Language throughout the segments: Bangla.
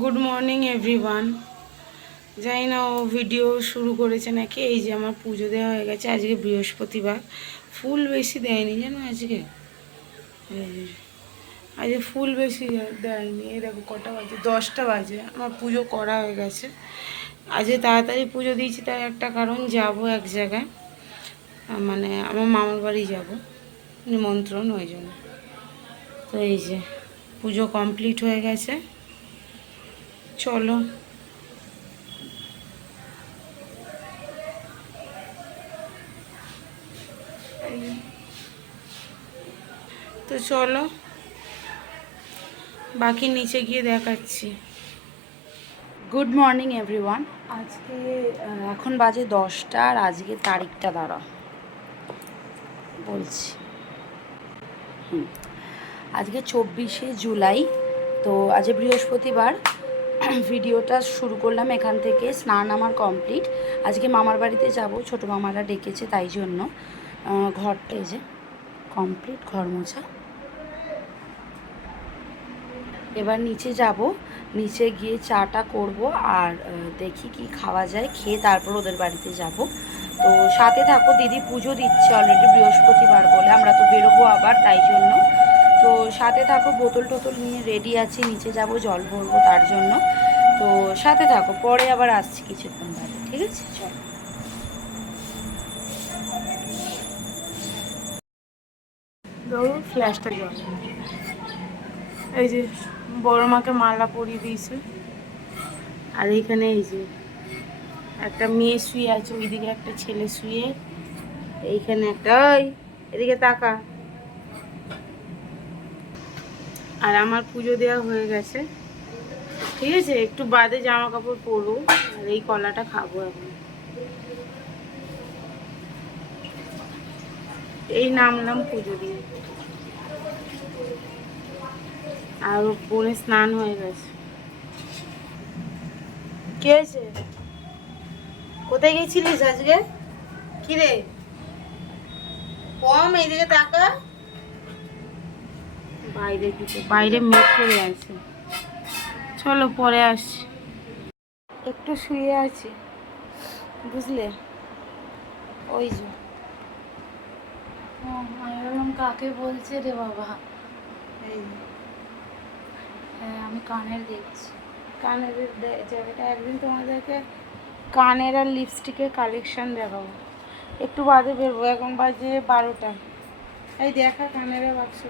গুড মর্নিং এভরিওয়ান জানি না ও ভিডিও শুরু করেছে নাকি, এই যে আমার পুজো দেওয়া হয়ে গেছে, আজকে বৃহস্পতিবার। ফুল বেশি দেয়নি জানো আজকে? আজকে ফুল বেশি দেয়নি, এই দেখো কটা বাজে, দশটা বাজে, আমার পুজো করা হয়ে গেছে। আজকে তাড়াতাড়ি পুজো দিয়েছি, তার একটা কারণ, যাব এক জায়গায় মানে আমার মামার বাড়ি যাব, নিমন্ত্রণ ওই জন্য। তো এই যে, পুজো কমপ্লিট হয়ে গেছে। চলো। তো চলো, বাকি নিচে গিয়ে দেখাচ্ছি। গুড মর্নিং এভরিওয়ান আজকে এখন বাজে দশটা আর আজকে তারিখটা দাঁড়া, বলছি। আজকে চব্বিশে জুলাই, তো আজ বৃহস্পতিবার। ভিডিওটা শুরু করলাম এখান থেকে। স্নান আমার কমপ্লিট। আজকে মামার বাড়িতে যাব। ছোটো মামারা ডেকেছে তাই জন্য। ঘরটা এই যে কমপ্লিট, ঘর মোছা। এবার নিচে যাব। নিচে গিয়ে চাটা করব আর দেখি কি খাওয়া যায়। খেয়ে তারপর ওদের বাড়িতে যাব। তো সাথে থাকো, দিদি পুজো দিচ্ছে অলরেডি বৃহস্পতিবার বলে। আমরা তো বেরোবো আবার তাই জন্য। তো সাথে থাকো, বোতল টোতল নিয়ে রেডি আছি, নিচে যাব, জল ভরবো তার জন্য। তো সাথে থাকো, পরে আবার আসছি কিছুক্ষণ বাদে, ঠিক আছে? চলো। জল। এই যে বড় মাকে মালা পরিয়ে দিয়েছে। আর এইখানে এই যে একটা মেয়ে শুয়ে আছে, ওইদিকে একটা ছেলে শুয়ে, এইখানে একটা ওই এদিকে তাকা। আর আমার পুজো দেওয়া হয়ে গেছে। ঠিক আছে, একটু বাদে জামা কাপড় পরবো, আর এই কলাটা খাব এখন। এই নামলাম পুজো দিয়ে। আর বোনের স্নান হয়ে গেছে। কে হয়েছে? কোথায় গেছিলিস আজকে? কি রে? কম, এইদিকে টাকা বাইরে বাইরে মেঘ করে আছে। চলো পরে আসছি। একটু শুয়ে আছি বুঝলে? ওই যে। কাকে বলছে রে বাবা? এই যে। হ্যাঁ আমি কানের দেখছি। কানের জায়গাটা একদিন তোমাদেরকে কানের আর লিপস্টিকের কালেকশন দেখাবো। একটু বাদে বেরবো এখন বাজে বারোটা। এই দেখা কানের বাক্সটা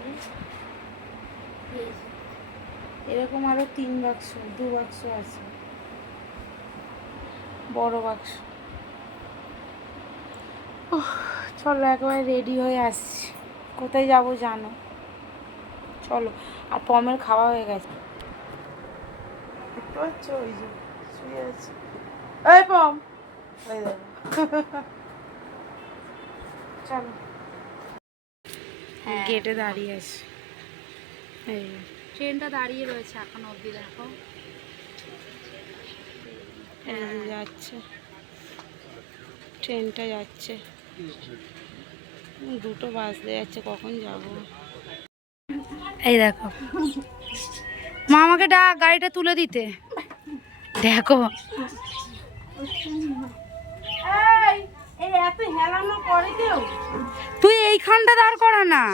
এরকম আরও তিন বাক্স দু বাক্স আছে। বড় বাক্স। চলো একবারে রেডি হয়ে আসছি। কোথায় যাব জানো? চলো আর পমের খাওয়া হয়ে গেছে। দেখতে পাচ্ছ? ওই যে শুয়ে আছে। এই পম! চলো। হ্যাঁ। গেটে দাঁড়িয়ে আছে। ট্রেনটা দাঁড়িয়ে রয়েছে এখন অবধি দেখো। এই যাচ্ছে। ট্রেনটা যাচ্ছে। দুটো বাস বাজতে যাচ্ছে কখন যাব? এই দেখো। মা আমাকে ডাক গাড়িটা তুলে দিতে। দেখো। এই এত হেলানো করে কেউ? তুই এইখানটা দাঁড় করা না।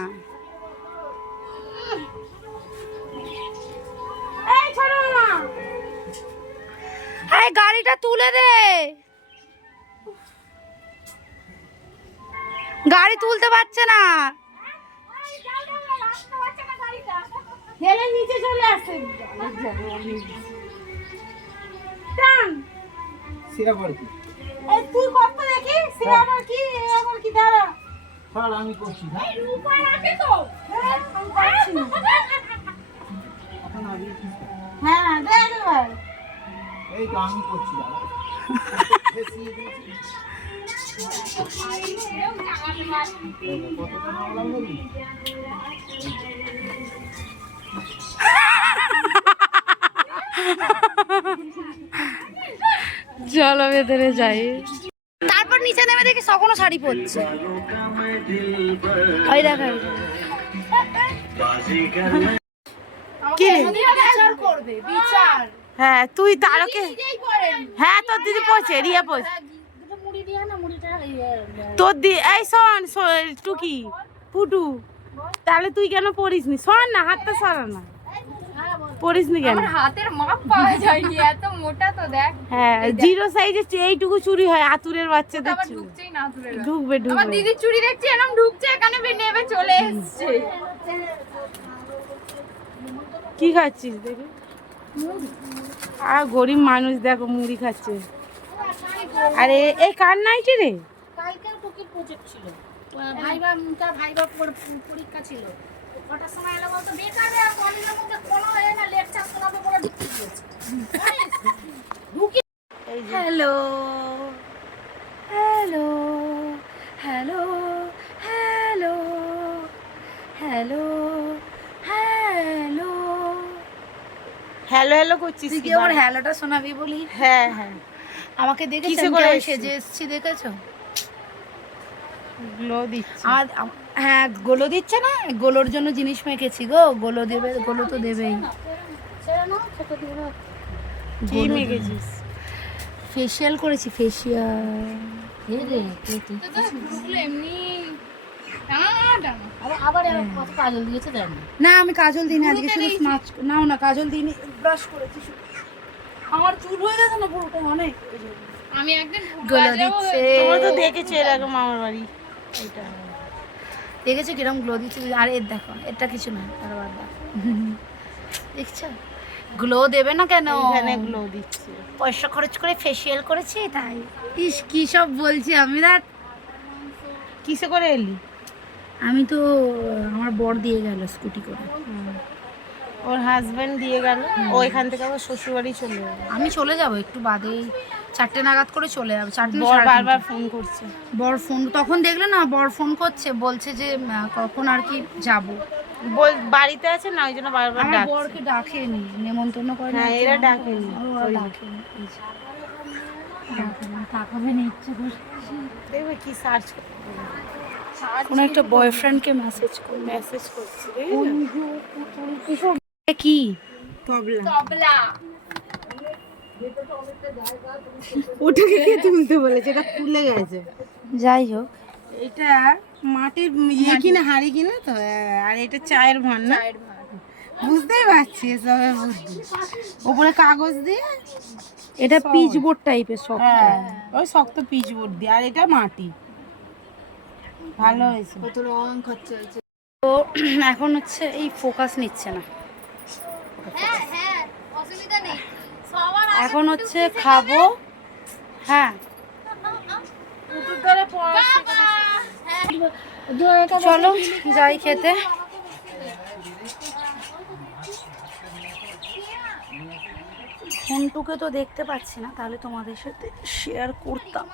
এই গাড়িটা তুলে দে। গাড়ি তুলতে পারছে না। হেলে নিচে চলে আসে টান। সে আবার এই তুই কত দেখি সে আবার কি আবার কি দাঁড়া। ছাড় আমি করছি না উপায় আছে তো। হ্যাঁ, আগে কি? হ্যাঁ দেখ এবার। এই তো আমি করছি? চলো ভেতরে যাই। তারপর নিচে নেমে দেখি সকনো শাড়ি পরছে। ওই দেখো কি? বিচার করবে বিচার। হ্যাঁ তুই তারকে হ্যাঁ তোর দিদি পড়ছে রিয়া পড়ছে। তোর দি এই শোন টুকি পুটু তাহলে তুই কেন পড়িস নি শোন না হাতটা সরা না। পড়িস নি কেন? হাতের মাপ পাওয়া যায়নি এত মোটা তো দেখ। হ্যাঁ জিরো সাইজে এইটুকু চুরি হয় আতুরের বাচ্চাদের চুরি। ঢুকছেই না দূরে ঢুকবে আমার দিদি চুড়ি দেখছি এরকম ঢুকছে এখানে নেবে চলে এসছে। কি খাচ্ছিস দেখি। আর গরিব মানুষ দেখো মুড়ি খাচ্ছে। আরে এই কার নাইটি রে? কালকের টুকির প্রজেক্ট ছিল। ভাইবা তার ভাইবা পরীক্ষা ছিল। কটার সময় এলো বলতো বেকার কলেজের মধ্যে কোনো হয় না লেকচার শোনাবে বলে এই hello hello hello hello hello hello hello hello করছিস তুই কি আমার হ্যালোটা শোনাবি বলি? হ্যাঁ হ্যাঁ। আমাকে দেখেছ করে? সেজে এসেছি দেখেছ? গ্লো দিচ্ছে। আর হ্যাঁ গোলো দিচ্ছে না? গোলোর জন্য জিনিস মেখেছি গো। গোলো দেবে গোলো তো দেবেই। সেটা না খেতে দিবে না কি মেখেছিস ফেসিয়াল করেছি তো। এমনি না আমি কাজল দিইনি আজকে শুধু স্মাচ নাও না কাজল দিইনি ব্রাশ করেছি আমার চুল হয়ে গেছে না পুরোটা অনেক? আমি একদিন ফুল দিচ্ছে। তোমরা তো দেখেছ এরকম আমার বাড়ি। এটা দেখেছ কিরম গ্লো দিচ্ছে? আর এর দেখো এটা কিছু না আর বাদ। দেখছ? গ্লো দেবে না কেন? এখানে গ্লো দিচ্ছে। পয়সা খরচ করে ফেসিয়াল করেছি তাই। ইস কি সব বলছি আমি না কিসে করে এলি? আমি তো আমার বর দিয়ে গেল স্কুটি করে। ওর হাজবেন্ড দিয়ে গেল ও এখান থেকে আবার শ্বশুর বাড়ি চলে যাবে আমি চলে যাব একটু বাদে চারটে নাগাদ করে চলে যাব চারটে বর বারবার ফোন করছে। বর ফোন তখন দেখলে না বর ফোন করছে বলছে যে কখন আর কি যাব? বল বাড়িতে আছে না ওই জন্য বারবার আমার বরকে ডাকেনি নেমন্তন্ন করে হ্যাঁ, এরা ডাকেনি। যে। ডাকেনি, তাকাবে না ইচ্ছে দেখবে কি সার্চ কোনো একটা বয়ফ্রেন্ডকে মেসেজ করে মেসেজ করছে কি? তবলা। তবলা। ওটাকে কে তুলতে বলেছে এটা খুলে গেছে। যাই হোক। এটা মাটির ইয়ে কিনা হাড়ি কিনা তো? হ্যাঁ, আর এটা চায়ের ভান না? বুঝতেই পারছি এসবে বুদ্ধি ওপরে কাগজ দিয়ে? এটা পিচ বোর্ড টাইপের সব হ্যাঁ ওই শক্ত পিচ বোর্ড দিয়ে। আর এটা মাটি। ভালো হয়েছে। কত রং খরচা হয়েছে। তো এখন হচ্ছে এই ফোকাস নিচ্ছে না। হ্যাঁ হ্যাঁ অসুবিধা নেই। সবার এখন হচ্ছে খাব। হ্যাঁ। চলো যাই খেতে। ফোনটুকে তো দেখতে পাচ্ছি না তাহলে তোমাদের সাথে শেয়ার করতাম।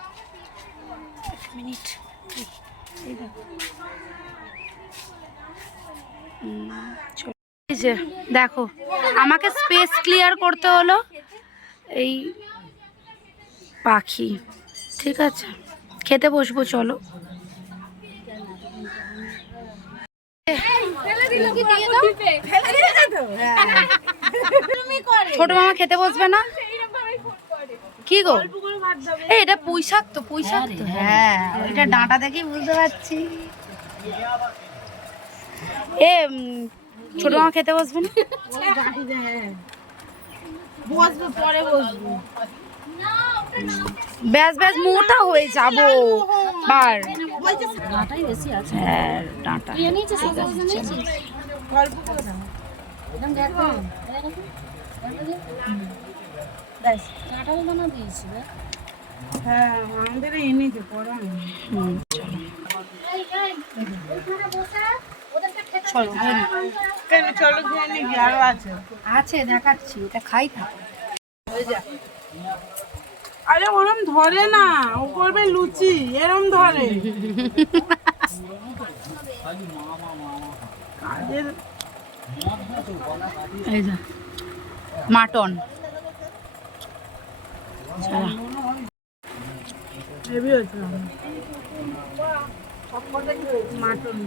এক মিনিট এই, এই দেখো। হুম, চলো। এই যে দেখো আমাকে স্পেস ক্লিয়ার করতে হলো এই পাখি ঠিক আছে? খেতে বসবো চলো। ছোট মামা খেতে বসবে না? কি গো? এই এটা পুঁই শাক তো পুঁইশাক তো হ্যাঁ এটা ডাঁটা দেখেই বুঝতে পারছি এ ছোট মামা খেতে বসবে না বসবো পরে বসবো ব্যাস ব্যাস মোটা হয়ে যাব বার ডাটাই বেশি আছে হ্যাঁ ডাঁটা গল্প করে দাও। একদম দেখো ব্যাস দানা দিয়েছি। হ্যাঁ আমাদের এনেছে পড়া চলো চলো হয়ে নি। কেন চলো খেয়ে নিবি আরও আছে। আছে দেখাচ্ছি এটা খাই থাকো আরে ওরম ধরে না ও করবে লুচি এরম ধরে। মাটন। হেভি হয়েছে মাটন।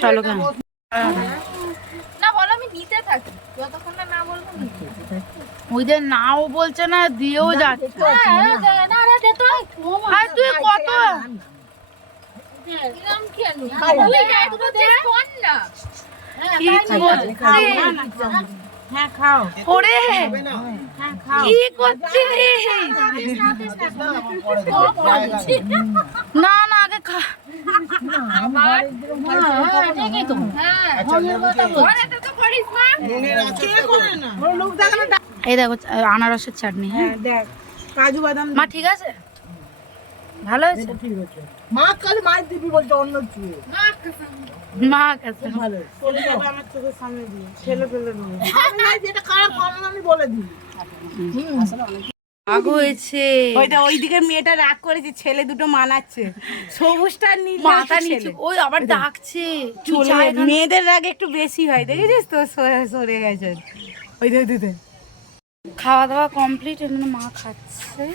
চলো কেন না বলো আমি নিতে থাকি। যতক্ষণ না না বলব ওই যে নাও বলছে না দিয়েও যাচ্ছে। হ্যাঁ, আর তুই কত? কোন না। কি হ্যাঁ খাও ওরে কি করছিস না না আগে খা। হ্যাঁ আচ্ছা। এই দেখো আনারসের চাটনি হ্যাঁ। কাজু বাদাম মা ঠিক আছে? ভালো আছে। মাছ কালে মাছ দিবি বলছে অন্য চুয়ে মা কাছে। ভালো। আমার চোখের সামনে দিয়ে ফেলে দেবো। আমি নাই যেটা খারাপ কমন আমি বলে দিই। রাগ হয়েছে। ওইটা ওইদিকে মেয়েটা রাগ করেছে ছেলে দুটো মানাচ্ছে। সবুজটা নীল মাথা নিচু। ওই আবার ডাকছে। তুই চলে যা যাবে। এখান- মেয়েদের রাগ একটু বেশি হয় দেখেছিস তো? সরে- সরে গেছে। ওই দিতে খাওয়া দাওয়া কমপ্লিট এখানে মা খাচ্ছে।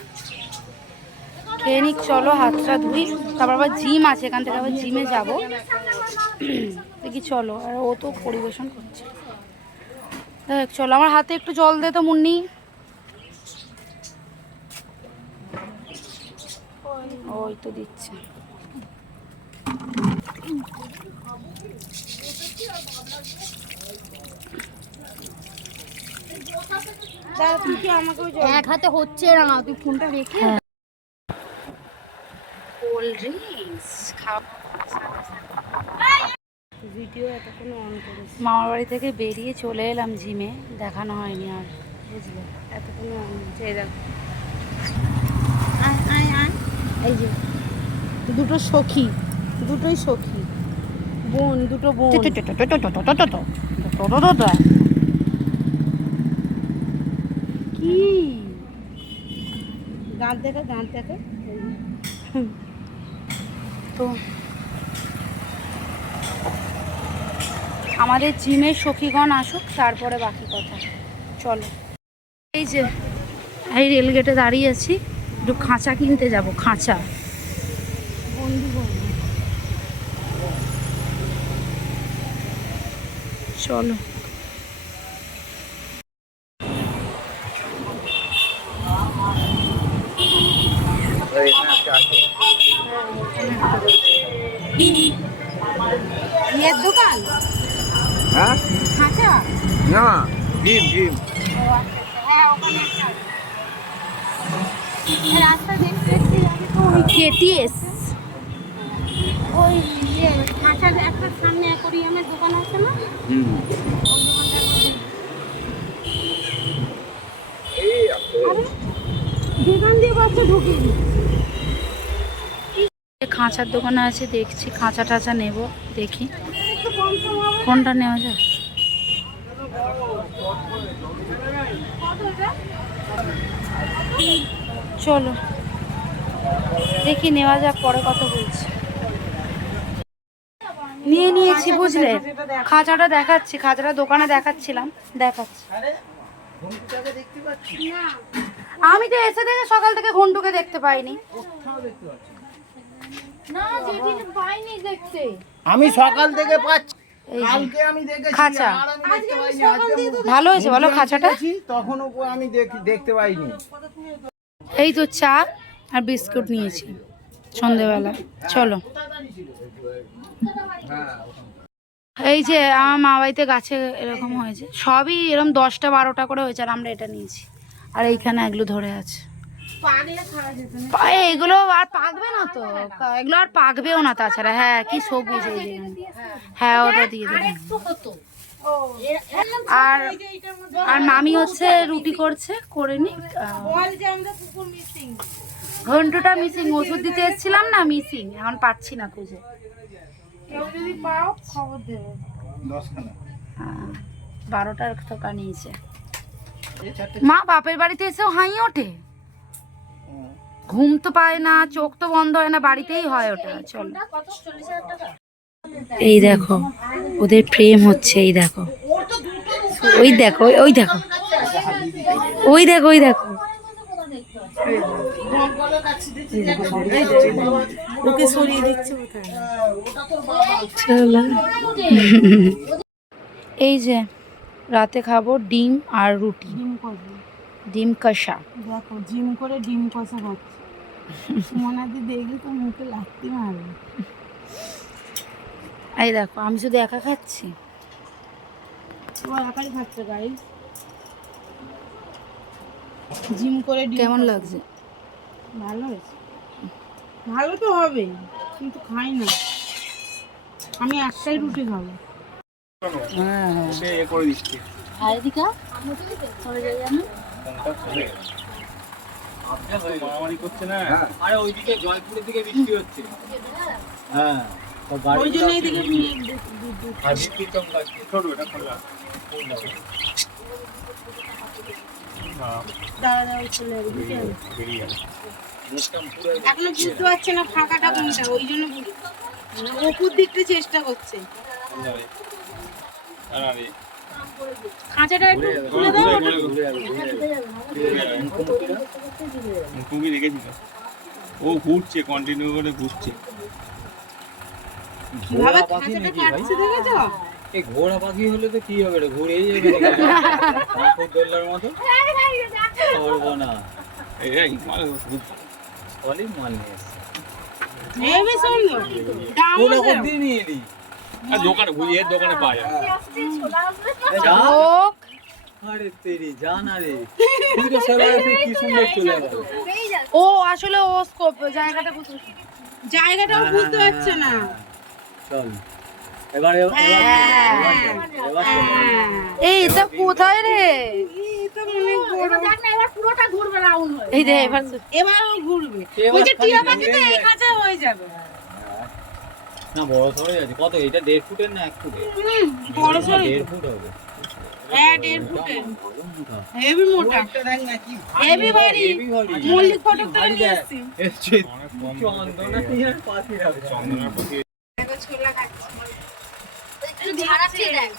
খেয়ে নিক চলো হাতটা ধুই। তারপর আবার জিম আছে এখান থেকে আবার জিমে যাব। দেখি চলো আর ও তো পরিবেশন করছে। দেখ চলো আমার হাতে একটু জল দে তো মুন্নি। ওই তো দিচ্ছে। আমাকে এক হাতে হচ্ছে না তুই ফোনটা রেখে কোল্ড ড্রিঙ্কস খাওয়া ভিডিও এতক্ষণ অন করেছি মামার বাড়ি থেকে বেরিয়ে চলে এলাম জিমে দেখানো হয়নি আর বুঝলে এতক্ষণ অন এই দেখ এই যে দুটো সখী দুটোই সখী বোন দুটো বোন কি দাঁত দেখে দাঁত দেখে তো আমাদের জিমের সখীগণ আসুক তারপরে বাকি কথা। চলো। এই যে এই রেলগেটে দাঁড়িয়ে আছি। একটু খাঁচা কিনতে যাব খাঁচা। চলো। ইয়ের দোকান হ্যাঁ? না রাস্তা দেখতে দেখতে যাবে তো ওই কেটিএস ওই ইয়ে খাঁচার একটা সামনে অ্যাকোরিয়ামের দোকান আছে না? হুম। ওই দিয়ে বাচ্চা খাঁচার দোকানে আছে দেখছি। খাঁচা টাচা নেব দেখি। কোনটা নেওয়া যায়? চলো। দেখি নেওয়া যাক, পরে কথা বলছি। নিয়ে নিয়েছি, বুঝলে? খাঁচাটা দেখাচ্ছি, খাঁচাটা দোকানে দেখাচ্ছিলাম, দেখাচ্ছি। আমি তো এসে দেখে সকাল থেকে ঘন্টুকে দেখতে পাইনি। না। দেখতে। আমি সকাল থেকে পাচ্ছি। এই কালকে আমি দেখেছি খাঁচা। আর আমি দেখতে পাইনি আজকে ভালো হয়েছে বলো খাঁচাটা? দেখেছি, তখন আমি দেখ- দেখতে পাইনি। এই তো চা আর বিস্কুট নিয়েছি সন্ধেবেলা। চলো। এই যে আমার মা বাড়িতে গাছে এরকম হয়েছে। সবই এরকম দশটা বারোটা করে হয়েছে আর আমরা এটা নিয়েছি। আর এইখানে এগুলো ধরে আছে। এগুলো আর পাকবে না তো। এগুলো আর পাকবেও না তাছাড়া। হ্যাঁ কি সবুজ এই হ্যাঁ ওটা দিয়ে দেবেন আর আর মামি হচ্ছে রুটি করছে করে নি ঘন্টুটা মিসিং ওষুধ দিতে এসেছিলাম না মিসিং এখন পাচ্ছি না খুঁজে। কেউ যদি পাও খবর দেবে। হ্যাঁ, বারোটার থোকা নিয়েছে মা বাপের বাড়িতে এসেও হাই ওঠে। ঘুম তো পায় না চোখ তো বন্ধ হয় না বাড়িতেই হয় ওটা চল। এই দেখো ওদের প্রেম হচ্ছে এই দেখো। ওই দেখো ওই দেখো। ওই দেখো ওই দেখো। এই যে রাতে খাব ডিম আর রুটি। ডিম কষা ডিম কষা। দেখো জিম করে ডিম কষা খাচ্ছে। মনাদি দেখলে তো মুখে লাগতে মারবে। এই দেখো আমি শুধু একা খাচ্ছি। ও একাই খাচ্ছে গাইস জিম করে কেমন লাগছে? ভালো হয়েছে। ভালো তো হবে কিন্তু খাই না। আমি একটাই রুটি খাব। হ্যাঁ হ্যাঁ। করে দিচ্ছি। যাই জানো মারামারি করছে না? আরে ওইদিকে জয়পুরের দিকে বৃষ্টি হচ্ছে। হ্যাঁ ওই জন্য এখনও বুঝতে পারছে না ফাঁকাটা কোনটা ওই জন্য। অপুর দিকটা চেষ্টা করছে। আরে একটু দাও। ও ঘুরছে কন্টিনিউ করে ঘুরছে। বাবা খাঁচাটা কাটছে দেখেছ? এই ঘোড়া পাখি হলে তো কি হবে রে? ঘুরেই যাবে কাকুর দোল্লার মতো? করব না এই মাল সলিড মাল নিয়ে এসছে। হেবি সুন্দর দাম নিয়ে এলি। আর দোকানে বুঝিয়ে দোকানে পাওয়া যায়। হোক। আরে তেরি যা না রে। তুই তো সবাই এসে কি সুন্দর চলে গেল ও আসলে ও স্কোপ জায়গাটা বুঝতে জায়গাটাও বুঝতে পারছে না। চল। এবার এবার এবার এই এটা কোথায় রে? এই তো মনে দে এবার এবার ঘুরবে ওই যে টিয়া পাখি তো এই যাবে। হয়ে যাবে। না বড় সরে আছে। কত? এটা দেড় ফুটের না এক ফুটের? বড় সড়ো দেড় ফুট হবে। হ্যাঁ দেড় ফুটের হেভি মোটা। হেভি ভারী। মল্লিক ফটো তো নিয়ে দেখ। চন্দনা পাখি দেখো ছোলা খাচ্ছে। ছাড়াচ্ছে দেখ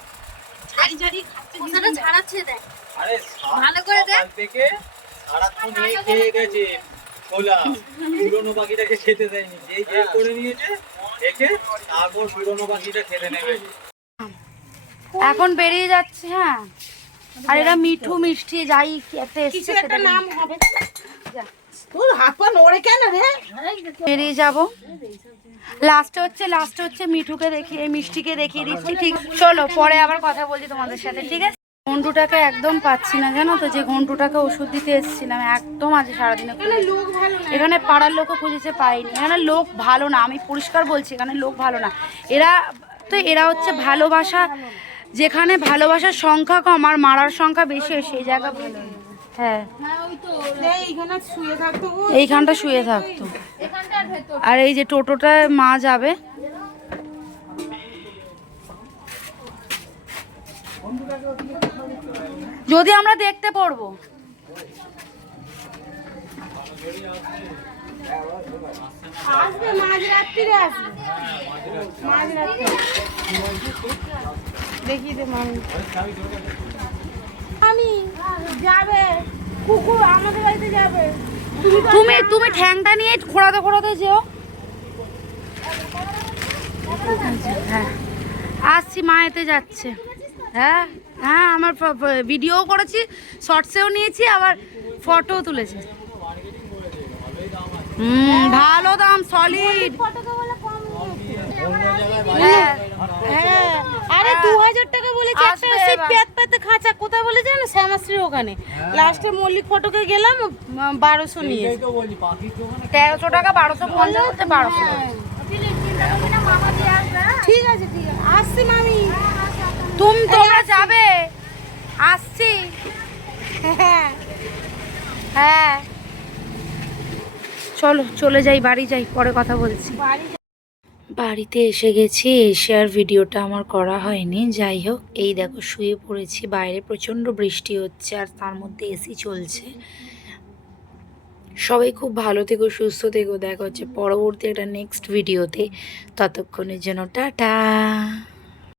ঝাড়ি ঝাড়ি খাচ্ছে কোথাটা ছাড়াচ্ছে দেখ আরে ভালো করে দেখ। থেকে সারাক্ষণ এই খেয়ে গেছে। ছোলা পুরনো পাখিটাকে খেতে দেয়নি। যেই বের করে নিয়েছে দেখে তারপর পুরনো পাখিটা খেতে নেবে। এখন বেরিয়ে যাচ্ছে হ্যাঁ। আর এরা মিঠু মিষ্টি যাই একটা এসছে কিছু একটা সেটা নাম হবে। তোর হাত পা নড়ে কেন রে? বেরিয়ে যাব। লাস্টে হচ্ছে লাস্টে হচ্ছে মিঠুকে দেখিয়ে মিষ্টিকে দেখিয়ে দিচ্ছি ঠিক চলো পরে আবার কথা বলছি তোমাদের সাথে ঠিক আছে? ঘন্টুটাকে একদম পাচ্ছি না, জানো তো? যে ঘন্টুটাকে ওষুধ দিতে এসেছিলাম, একদম আজ সারাদিনে এখানে পাড়ার লোকও খুঁজেছে, পাইনি। এখানে লোক ভালো না, আমি পরিষ্কার বলছি, এখানে লোক ভালো না। এরা, তো এরা হচ্ছে ভালোবাসা, যেখানে ভালোবাসার সংখ্যা কম আর মারার সংখ্যা বেশি হয় সেই জায়গা ভালো হ্যাঁ। এইখানটা শুয়ে থাকতো। আর এই যে টোটোটায় মা যাবে যদি আমরা দেখতে পড়ব। আসবে মাঝরাত্রিরে আসবে। মাঝরাত্রি দেখি দে মামি। আমি যাবে। কুকুর আমাদের বাড়িতে যাবে। তুমি তুমি ঠ্যাংটা নিয়ে খোঁড়াতে খোঁড়াতে যেও। হ্যাঁ। আসছি মায়েতে যাচ্ছে। হ্যাঁ হ্যাঁ আমার ভিডিও করেছি শর্টসেও নিয়েছি আবার ফটোও তুলেছি। হুম ভালো দাম সলিড হ্যাঁ হ্যাঁ। আরে দু হাজার টাকা বলেছে একটা সেই খাঁচা কোথায় বলে জানো? শ্যামাশ্রীর ওখানে। লাস্টে মল্লিক ফটোকে গেলাম বারোশো নিয়ে তেরোশো টাকা বারোশো পঞ্চাশ বারোশো। ঠিক আছে ঠিক আছে। আসছি মামি। তুমি তোমরা যাবে? আসছি। হ্যাঁ। হ্যাঁ চলো চলে যাই বাড়ি যাই পরে কথা বলছি। বাড়ি বাড়িতে এসে গেছি এসে আর ভিডিওটা আমার করা হয়নি। যাই হোক এই দেখো শুয়ে পড়েছি বাইরে প্রচণ্ড বৃষ্টি হচ্ছে আর তার মধ্যে এসি চলছে। সবাই খুব ভালো থেকো সুস্থ থেকো দেখা হচ্ছে পরবর্তী একটা নেক্সট ভিডিওতে ততক্ষণের জন্য টাটা।